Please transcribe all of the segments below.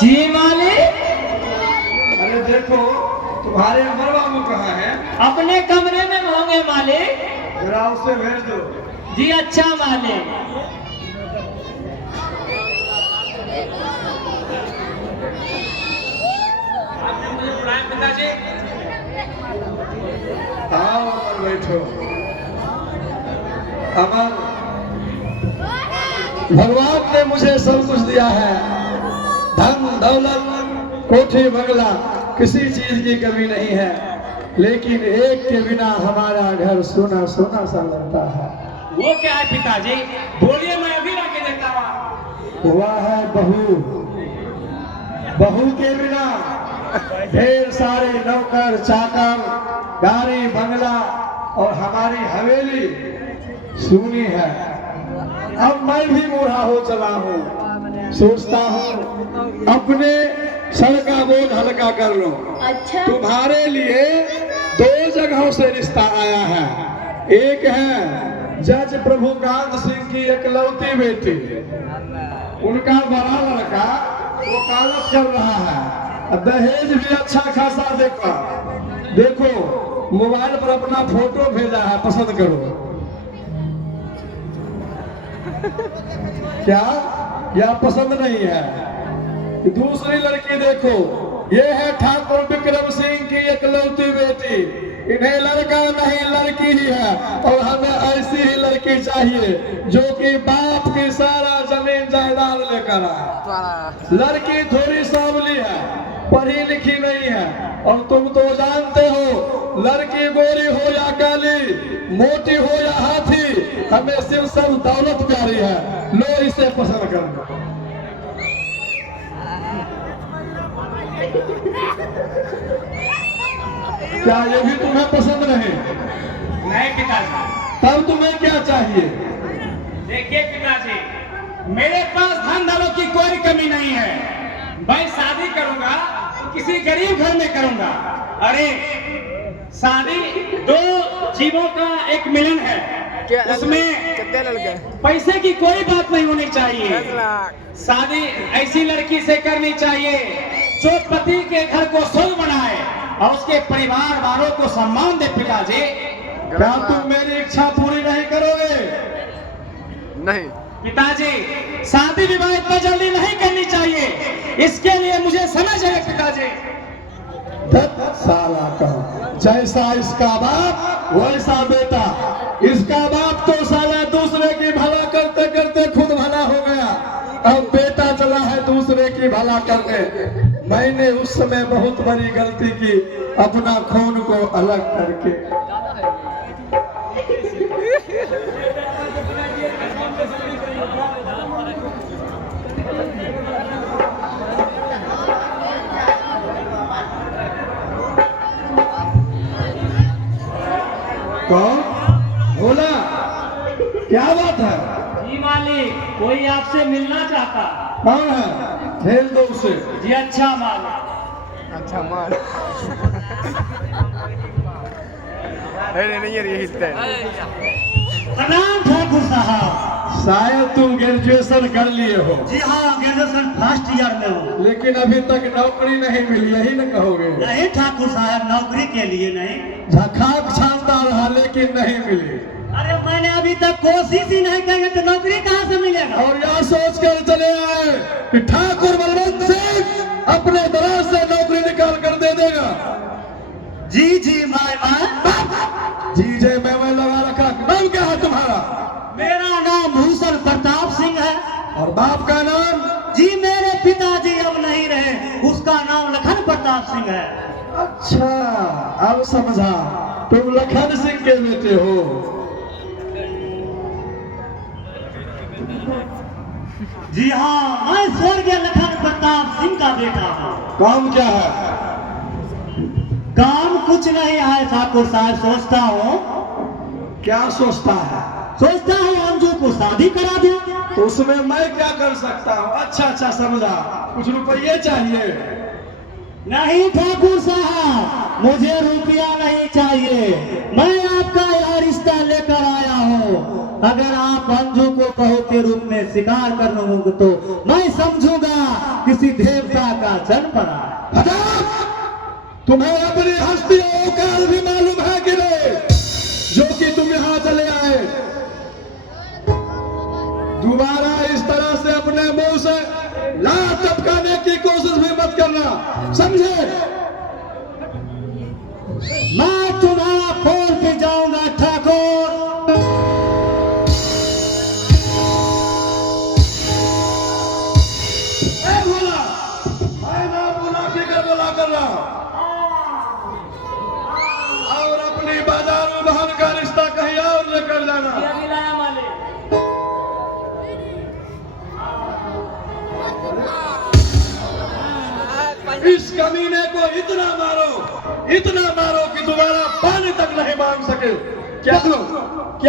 जी मालिक। अरे देखो तुम्हारे अमर बाबू कहाँ हैं? अपने कमरे में होंगे मालिक। जरा उसे भेज दो। जी अच्छा मालिक। आपने मुझे बुलाया पिताजी। आओ अमर बैठो। अमर, भगवान ने मुझे सब कुछ दिया है, धन दौलत कोठी बंगला, किसी चीज की कमी नहीं है, लेकिन एक के बिना हमारा घर सोना सोना सा लगता है। वो क्या है पिताजी? बोलिए, मैं अभी लाके देता हूँ। वह है बहू। बहू के बिना ढेर सारे नौकर चाकर, गाड़ी बंगला और हमारी हवेली सुनी है। अब मैं भी बूढ़ा हो चला हूँ, सोचता हूँ अपने सर का बोझ हल्का कर लो। अच्छा। तुम्हारे लिए 2 जगहों से रिश्ता आया है। एक है जज प्रभुकांत सिंह की इकलौती बेटी, उनका बड़ा लड़का वकालत कर रहा है, दहेज भी अच्छा खासा देखो। देखो मोबाइल पर अपना फोटो भेजा है, पसंद करो। क्या या पसंद नहीं है? दूसरी लड़की देखो, ये है ठाकुर विक्रम सिंह की इकलौती बेटी। इन्हें लड़का नहीं लड़की ही है, और हमें ऐसी ही लड़की चाहिए जो कि बाप की सारा जमीन जायदाद लेकर आए। लड़की थोड़ी सांवली है, पढ़ी लिखी नहीं है, और तुम तो जानते हो लड़की गोरी हो या काली, मोटी हो या हाथी, हमें सिर्फ सब दौलत प्यारी है। लो इसे पसंद कर लो। क्या ये भी तुम्हें पसंद नहीं? नहीं पिताजी। तब तुम्हें क्या चाहिए? देखिए पिताजी, मेरे पास धन दौलत की कोई कमी नहीं है। मैं शादी करूंगा तो किसी गरीब घर में करूंगा। अरे शादी 2 जीवों का एक मिलन है, उसमें पैसे की कोई बात नहीं होनी चाहिए। शादी ऐसी लड़की से करनी चाहिए जो पति के घर को स्वर्ग बनाए और उसके परिवार वालों को सम्मान दे। पिताजी, क्या तुम मेरी इच्छा पूरी नहीं करोगे? नहीं पिताजी, शादी विवाह इतना जल्दी नहीं करनी चाहिए, इसके लिए मुझे समय चाहिए। पिताजी, साला का जैसा इसका बाप वैसा बेटा। इसका बाप तो साला दूसरे की भला करते करते खुद भला हो गया, अब बेटा चला है दूसरे की भला करने। मैंने उस समय बहुत बड़ी गलती की, अपना खून को अलग करके। कौन? बोला, क्या बात है? जी मालिक, कोई आपसे मिलना चाहता। कौन है? भेज दो उसे। जी अच्छा मालिक। अच्छा मान नहीं ये हिलता है। प्रणाम ठाकुर साहब। शायद तुम ग्रेजुएशन कर लिए हो, जी हाँ, ग्रेजुएशन फर्स्ट ईयर में हूँ। लेकिन अभी तक नौकरी नहीं मिली, यही न कहोगे? नहीं ठाकुर साहब, नौकरी के लिए नहीं। झखाक छानता रहा लेकिन नहीं मिली। अरे मैंने अभी तक कोशिश ही नहीं की तो नौकरी कहाँ से मिलेगा? और यह सोच कर चले आए कि ठाकुर बलवंत सिंह अपने दराज से नौकरी निकाल कर दे देगा। जी जी माय जी जय मैं लगा रखा। नाम क्या है तुम्हारा? मेरा नाम भूषण प्रताप सिंह है। और बाप का नाम? जी मेरे पिताजी अब नहीं रहे, उसका नाम लखन प्रताप सिंह है। अच्छा, अब समझा, तुम लखन सिंह के बेटे हो। जी हाँ, मैं स्वर्गीय लखन प्रताप सिंह का बेटा हूँ। काम क्या है? काम कुछ नहीं है ठाकुर साहब, सोचता हूँ। क्या सोचता है? सोचता हूँ अंजू को शादी करा दूं। तो उसमें मैं क्या कर सकता हूँ? अच्छा अच्छा समझा, कुछ रुपये चाहिए? नहीं ठाकुर साहब, मुझे रुपया नहीं चाहिए। मैं आपका यह रिश्ता लेकर आया हूँ। अगर आप अंजू को कहो के रूप में शिकार कर लोगे तो मैं समझूंगा किसी देवता का जन्म पड़ा। तुम्हें अपनी हस्ती औकात भी मालूम है कि नहीं, जो कि तुम यहाँ चले आए। दोबारा इस तरह से अपने मुंह से लात टपकाने की कोशिश भी मत करना, समझे? मैं तुम्हारा फोन पे जाऊंगा ठाकुर। बोला मैं ना बोला फिकर बोला कर रहा और अपनी बाजारू बहन का रिश्ता कहीं और लेकर जाना। इस कमीने को इतना मारो कि दोबारा पानी तक नहीं मांग सके। क्या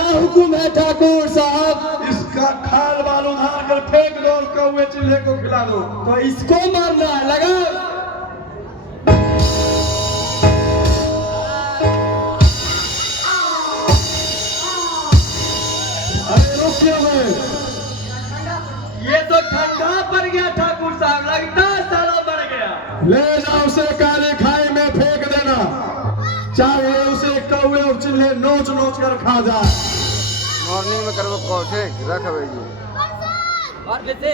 हुक्म है ठाकुर साहब? इसका खाल बाल उधार कर फेंक दो और कौवे चिल्हे को खिला दो। तो इसको मारना है, लगा? अरे रुक क्यों है? ये तो ठंडा पड़ गया ठाकुर साहब, लगता है सारा बढ़ गया। ले जाओ उसे काली खाई में फेंक देना, चाहे उसे कौवे और चिल्हे नोच नोच कर खा जाए। मॉर्निंग में करबो कॉल, ठीक रख भाई और कैसे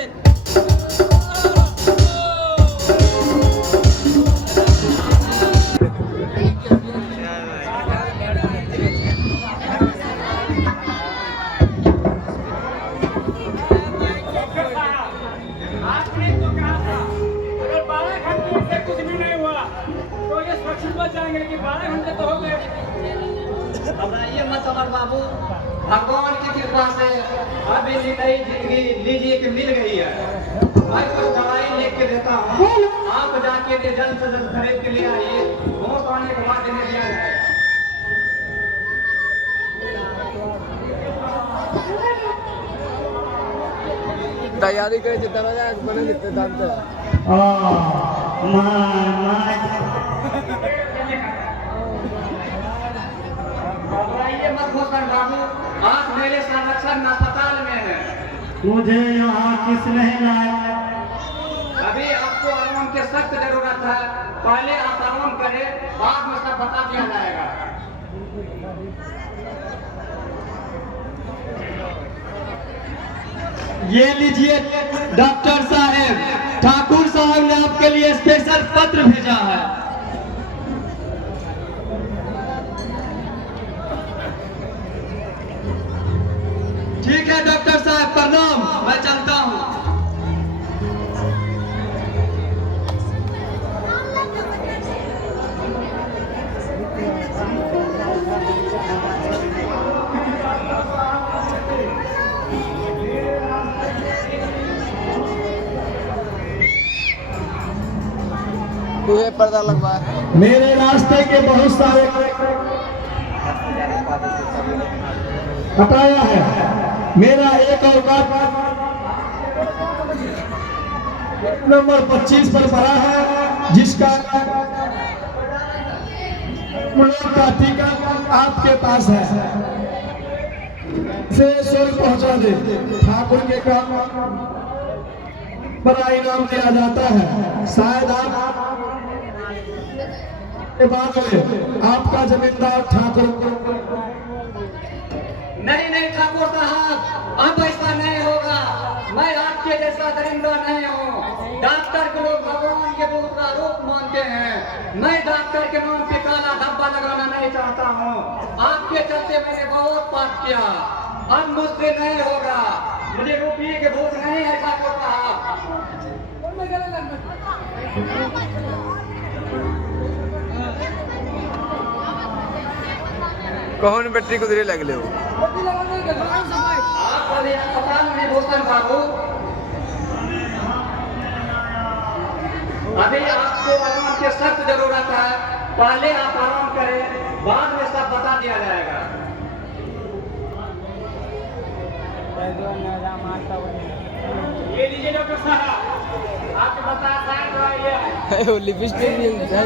आपने तो कहा था अगर 12 घंटे से कुछ भी नहीं हुआ तो ये सुरक्षित बच जाएंगे, लेकिन 12 घंटे तो हो गए। घबराइए मत अमर बाबू, भगवान की कृपा से अभी नई जिंदगी लीजिए कि मिल गई है। मैं कुछ दवाई लिख के देता हूँ, आप जाके जल्द से जल्द खरीद के ले आइए, होश आने के बाद इन्हें दिया जाएगा। तैयारी करे थे दरवाजा बने जितने दाम से घबराइए मत भूषण बाबू, आप मेरे संरक्षण अस्पताल में हैं। मुझे यहाँ किसने लाया? अभी आपको आराम की सख्त जरूरत है, पहले आप आराम करें, बाद में सब बता दिया जाएगा। ये लीजिए डॉक्टर साहब, ठाकुर साहब ने आपके लिए स्पेशल पत्र भेजा है। ठीक है डॉक्टर साहब, प्रणाम, मैं चलता हूँ। तुझे पर्दा लगवा मेरे रास्ते के बहुत सारे हटाया है। मेरा एक औकात नंबर 25 पर पड़ा है, जिसका का टीका आपके पास है, से शुल्क पहुंचा दे। ठाकुर के काम बड़ा इनाम दिया जाता है। शायद आप के बाद में आपका जमींदार ठाकुर। नहीं ठाकुर साहब, अब ऐसा नहीं होगा। मैं आपके जैसा दरिंदा नहीं हूँ। डॉक्टर को लोग भगवान के दूसरा रूप मानते हैं। मैं डॉक्टर के नाम पे काला धब्बा लगाना नहीं चाहता हूँ। आपके चलते मैंने बहुत पाप किया, अब मुझसे नहीं होगा। मुझे रुपये के भूख नहीं है ठाकुर साहब। कौन बैटरी को धीरे लग ले हो आप अभी अस्पताल में भूषण बाबू, अभी आपको आराम की सख्त जरूरत है। पहले आप आराम करें, बाद में सब बता दिया जाएगा। ये लीजिए डॉक्टर साहब, आपके बता साइन कराइए। वो लिपस्टिक भी है,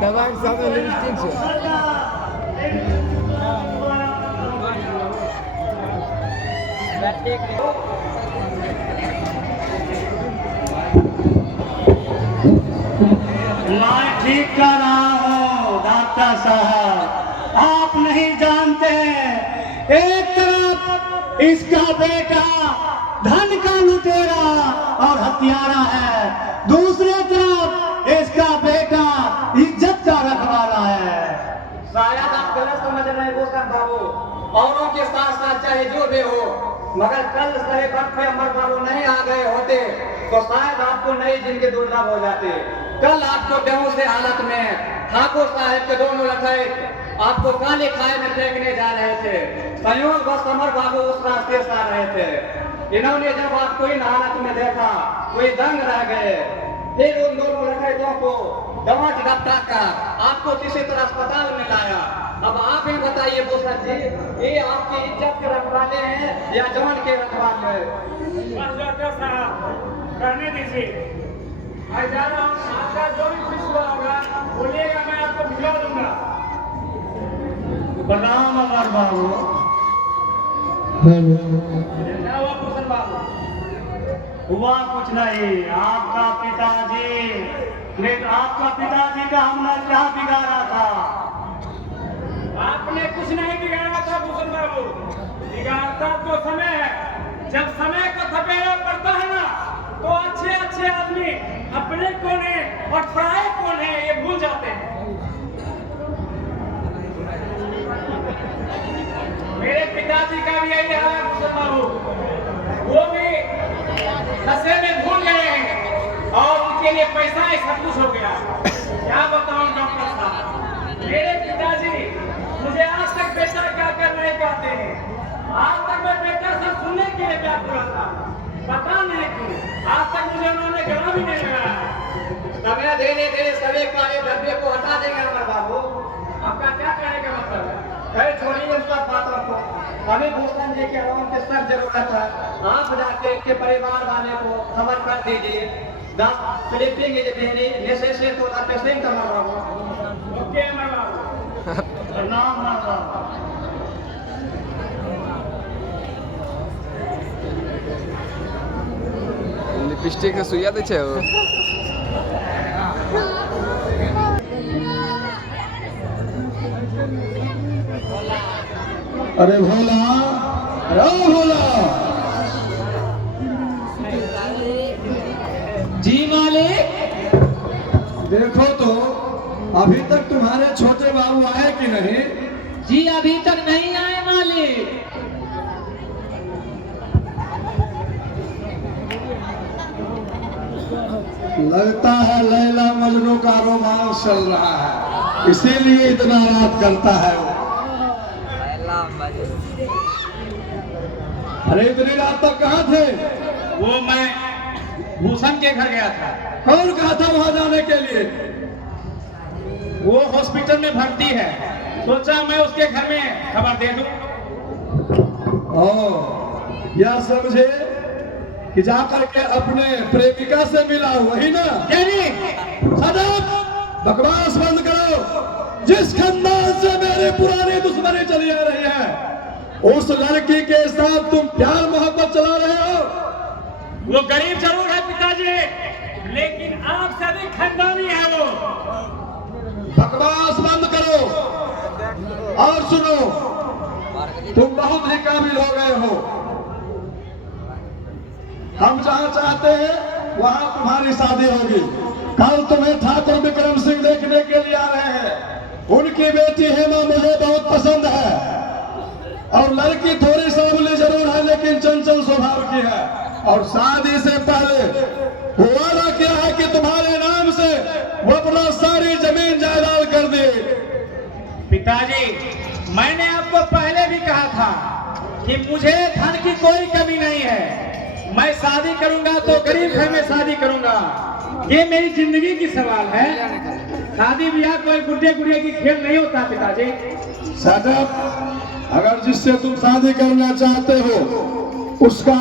दवा के साथ लिपस्टिक से मैं ठीक कर रहा हूँ डॉक्टर साहब, आप नहीं जानते। एक तरफ इसका बेटा धन का लुटेरा और हत्यारा है, दूसरे तरफ इसका बेटा इज्जत का रखवाला है। शायद आप गलत समझ रहे हैं भूषण बाबू, औरों के साथ साथ चाहे जो भी हो, मगर कल सही वक्त पे अमर बाबू नहीं आ गए होते तो शायद आपको नई जिंदगी दुर्लभ हो जाती। कल आपको बेहोश हालत में ठाकुर साहब के दोनों लड़के आपको काली खाई में फेंकने जा रहे थे। संयोग बस अमर बाबू उस रास्ते से आ रहे थे। इन्होंने जब आपको इन हालत में देखा कोई दंग रह गए। फिर उन दोनों लड़कों को दवा झपटा कर आपको किसी तरह अस्पताल में लाया। अब आप ही बताइए भूषण जी, ये आपकी इज्जत के रखवाले हैं या जान के रखवाले? बस डॉक्टर साहब करने दीजिए, मैं जा रहा हूँ। आपका जो भी कुछ हुआ होगा बोलिएगा, मैं आपको भिजवा दूंगा। प्रणाम अमर बाबू। क्या हुआ भूषण बाबू? हुआ कुछ नहीं, आपका पिताजी का हमने क्या बिगाड़ा था? आपने कुछ नहीं बिगाड़ा था भूषण बाबू, बिगाड़ता तो समय है। जब समय को थपेड़ा पड़ता है ना, तो अच्छे अच्छे आदमी अपने कौन है और पराये कौन है ये भूल जाते हैं। मेरे पिताजी का भी यही हाल है भूषण बाबू, वो भी नशे में भूल गए हैं और उनके लिए पैसा ही सब कुछ हो गया। क्या बताऊं डॉक्टर साहब, मेरे पिताजी मुझे आज तक बेटा क्या कर रहे कहते हैं। आज तक मैं बेटा से सुनने के लिए क्या पूरा था, पता नहीं क्यों आज तक मुझे उन्होंने गला भी नहीं लगाया। समय देने देने सभी काले धब्बे को हटा देंगे अमर बाबू। आपका क्या कहने का मतलब है? अरे छोड़िए उन सब बातों को, हमें भूषण जी के लोगों की सख्त जरूरत है। आप जाके के परिवार वाले को खबर कर दीजिए। Sleeping is very necessary for the patient Amar Babu. Okay Amar Babu. प्रणाम अमर बाबू। लिपस्टिक से सुइया दे छे हो। अरे भोला, अरे भोला, जी मालिक। देखो तो अभी तक तुम्हारे छोटे बाबू आए कि नहीं? जी अभी तक नहीं आए मालिक। लगता है लैला मजनू का रोमांस चल रहा है, इसीलिए इतना रात करता है वो। अरे इतनी रात तक कहाँ थे? वो मैं भूषण के घर गया था। कौन कहा था वहां जाने के लिए? वो हॉस्पिटल में भर्ती है, सोचा मैं उसके घर में खबर दे दूं। या समझे कि जाकर के अपने प्रेमिका से मिला वही ना? बकवास बंद करो। जिस खानदान से मेरी पुरानी दुश्मनी चली आ रही है, उस लड़की के साथ तुम प्यार मोहब्बत चला रहे हो। वो गरीब जरूर है पिताजी, लेकिन आपसे अधिक खानदानी है वो। बकवास बंद करो और सुनो, तुम बहुत ही काबिल हो गए हो। हम जहाँ चाहते हैं वहाँ तुम्हारी शादी होगी। कल तुम्हें ठाकुर विक्रम सिंह देखने के लिए आ रहे हैं। उनकी बेटी हेमा मुझे बहुत पसंद है और लड़की थोड़ी सांवली जरूर है, लेकिन चंचल स्वभाव की है। और शादी से पहले वो वादा किया है कि तुम्हारे नाम से वो अपना सारी जमीन जायदाद कर दे। पिताजी, मैंने आपको पहले भी कहा था कि मुझे धन की कोई कमी नहीं है। मैं शादी करूंगा तो गरीब घर में शादी करूंगा। ये मेरी जिंदगी की सवाल है। शादी ब्याह कोई गुड्डे गुड़िया की खेल नहीं होता पिताजी। साहब, अगर जिससे तुम शादी करना चाहते हो उसका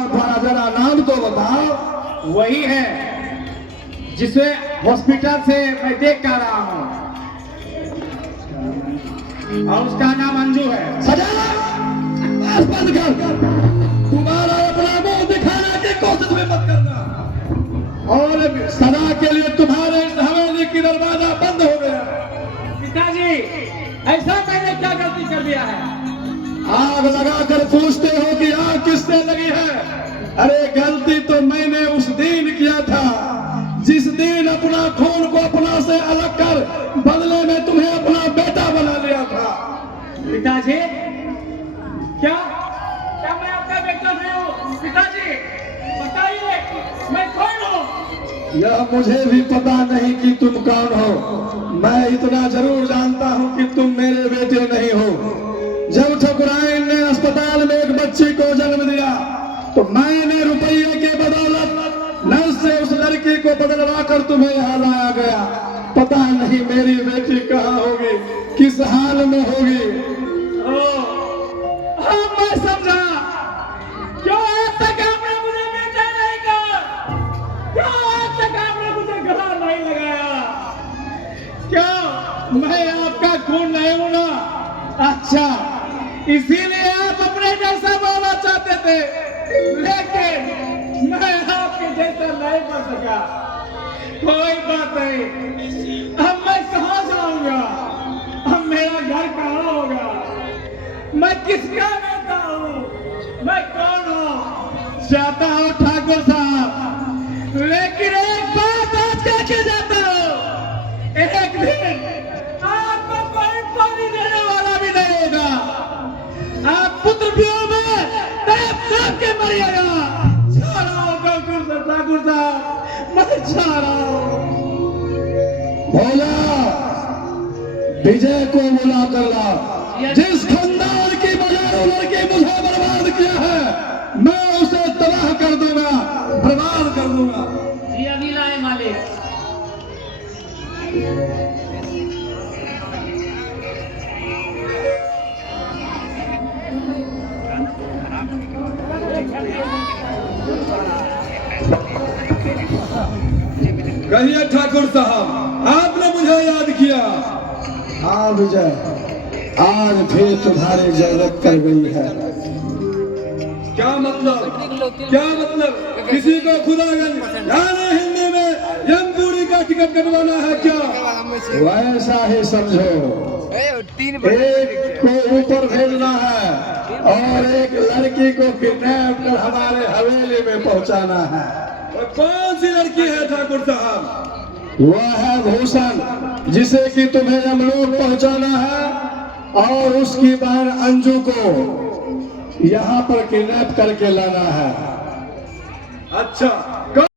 जरा नाम तो बताओ। वही है जिसे हॉस्पिटल से मैं देख कर रहा हूँ, और उसका नाम अंजू है। सजा बंद कर। तुम्हारा और सदा के लिए तुम्हारे इस हवेली की दरवाजा बंद हो गया। पिताजी, ऐसा मैंने क्या गलती कर दिया है? आग लगाकर पूछते हो कि आग किससे लगी है? अरे गलती तो मैंने उस दिन किया था जिस दिन अपना खून को अपना से अलग कर बदले में तुम्हें अपना बेटा बना लिया था। पिताजी, क्या क्या मैं आपका बेटा नहीं हूँ? पिताजी बताइए, मैं कौन हूँ? यह मुझे भी पता नहीं कि तुम कौन हो। मैं इतना जरूर जानता हूँ कि तुम मेरे बेटे नहीं हो। जब ठकुराइन ने अस्पताल में एक बच्ची को जन्म दिया तो मैंने रुपये के बदौलत नर्स से उस लड़की को बदलवा कर तुम्हें यहाँ लाया गया। पता नहीं मेरी बेटी कहाँ होगी, किस हाल में होगी। मैं समझा, क्यों आज तक आपने मुझे बेटा नहीं कहा? क्यों आज तक आपने मुझे गला नहीं लगाया? क्यों मैं आपका खून नहीं हूं ना? अच्छा, इसीलिए आप अपने जैसा बोलना चाहते थे, लेकिन मैं आपके जैसा नहीं बन सका। कोई बात नहीं, अब मैं कहाँ जाऊंगा? अब मेरा घर कहाँ होगा? मैं किसका बेटा हूँ? मैं कौन हूँ? जाता हूँ ठाकुर साहब, लेकिन एक बात आज कह के जाता हूँ, एक दिन आपको कोई पानी देने वाला भी नहीं होगा। आप पुत्र वियोग में तड़प के मरिएगा। जा रहा हूँ ठाकुर साहब, मैं जा रहा हूँ। भोला विजय को बुला कर ला। जिस खानदान की बजाय लड़की मुझे बर्बाद किया है, मैं उसे तबाह कर दूंगा, बर्बाद कर दूंगा। जी अभी लाए मालिक। कहिए ठाकुर साहब, आपने मुझे याद किया? हाँ विजय, आज फिर तुम्हारी जरूरत पड़ गई है। क्या मतलब? क्या मतलब? किसी को खुदागंज यानी हिंदी में यमपुरी का टिकट कटवाना है क्या? वैसा ही समझो। एक को ऊपर भेजना है और एक लड़की को किडनैप कर हमारे हवेली में पहुंचाना है। और कौन सी लड़की है ठाकुर साहब? वह है भूषण, जिसे कि तुम्हें यमलोक पहुंचाना है और उसकी बहन अंजू को यहाँ पर किडनैप करके लाना है। अच्छा,